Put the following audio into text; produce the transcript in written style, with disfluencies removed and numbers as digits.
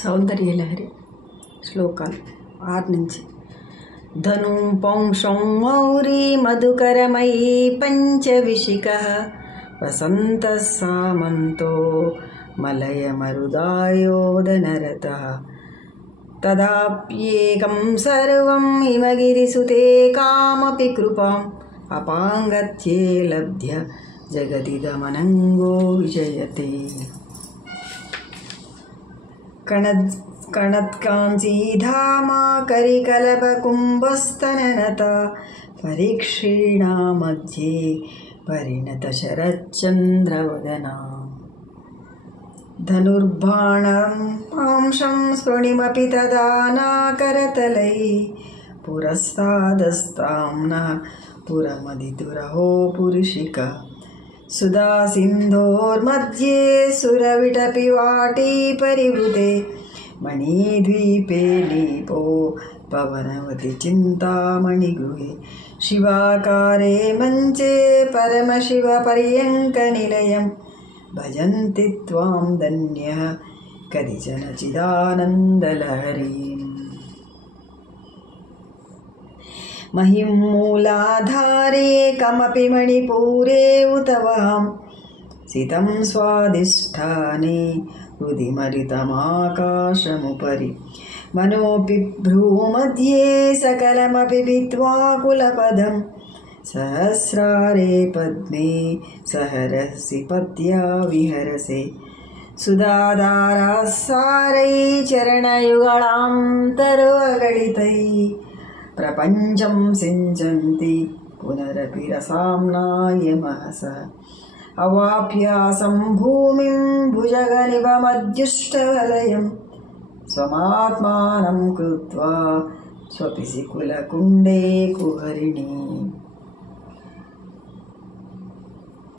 సౌందర్యలహరి శ్లోకాలు 6 నుంచి. ధనుం పౌంషం మౌరీ మధుకరమయీ పంచవిశిఖః వసంతః సామంతో మలయమరుదాయోదనరతః తదాప్యేకం సర్వం హిమగిరిసుతే కామపి కృపాం అపాంగత్యే లబ్ధ్య జగదిదమనంగో విజయతే. కణత్కాంచీధామా కరికలపకుంభస్తననత పరీక్షీణా మధ్యే పరిణత శరచ్చంద్రవదనా. ధనుర్బాణం పాంశం స్ఫుణిమపి తదా నాకరతలై పురస్తాదస్తాం నః పురమదితురహో పురుషిక. సుధా సింధోర్मध्ये సురవిటపి వాటీ పరివృతే మణిద్వీపే లీపో పవనవతి చింతామణిగృహే. శివాకారే మంచే పరమశివ పర్యంక నిలయం భజంతి త్వాం ధన్యః కదిచన చిదానందలహరీం. మహిం మూలాధారే కమపి మణిపూరే ఉత వహం సితం స్వాదిష్టానే హృది మరితమాకాశముపరి. మనోపి భ్రూमध्ये సకలమపి భిత్వాకులపదం సహస్రారే పద్మే సహరసి పద్యా విహరసే. సుధాధారాः సారై చరణయుగళాం తరువగళితై ప్రపంచం సించంతి పునరపి రసాంనాయమహస. అవాప్యాసం భూమిం భుజగనిభమధ్యుష్టవలయం స్వమాత్మానం కృత్వా స్వపిసి కులకుండే కుహరిణి.